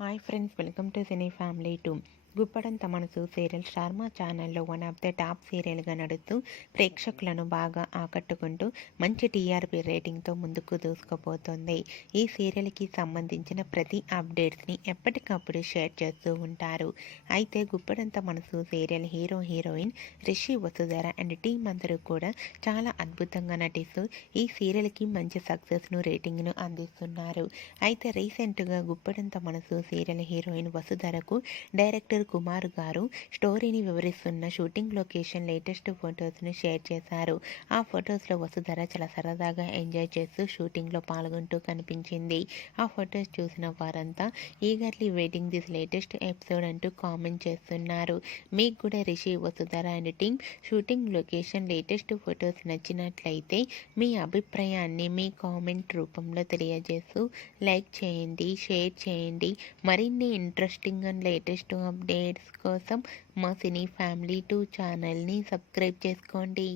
Hi friends, welcome to cine family 2. Guppedantha మనసు serial star మా ఛానల్లో వన్ ఆఫ్ ద టాప్ సీరియల్గా నడుస్తూ ప్రేక్షకులను బాగా ఆకట్టుకుంటూ మంచి టీఆర్పీ రేటింగ్తో ముందుకు దూసుకుపోతుంది. ఈ సీరియల్కి సంబంధించిన ప్రతి అప్డేట్స్ని ఎప్పటికప్పుడు షేర్ చేస్తూ ఉంటారు. అయితే గుప్పడంత మనసు serial heroine Rishi Vasudhara and team అందరూ కూడా చాలా అద్భుతంగా నటిస్తూ ఈ సీరియల్కి మంచి సక్సెస్ను రేటింగ్ను అందిస్తున్నారు. అయితే రీసెంట్గా గుప్పడంత మనసు సీరియల్ హీరోయిన్ వసుధరకు డైరెక్టర్ కుమార్ గారు స్టోరీని వివరిస్తున్న షూటింగ్ లొకేషన్ లేటెస్ట్ ఫొటోస్ను షేర్ చేశారు. ఆ ఫొటోస్లో వసుధర చాలా సరదాగా ఎంజాయ్ చేస్తూ షూటింగ్లో పాల్గొంటూ కనిపించింది. ఆ ఫొటోస్ చూసిన వారంతా eagerly waiting this latest episode అంటూ కామెంట్ చేస్తున్నారు. మీకు కూడా Rishi Vasudhara and team shooting location latest photos నచ్చినట్లయితే మీ అభిప్రాయాన్ని మీ కామెంట్ రూపంలో తెలియజేస్తూ లైక్ చేయండి, షేర్ చేయండి. మరిన్ని ఇంట్రెస్టింగ్ అండ్ లేటెస్ట్ అప్డేట్స్ కోసం మా సినీ ఫ్యామిలీ 2 ఛానల్ని సబ్స్క్రైబ్ చేసుకోండి.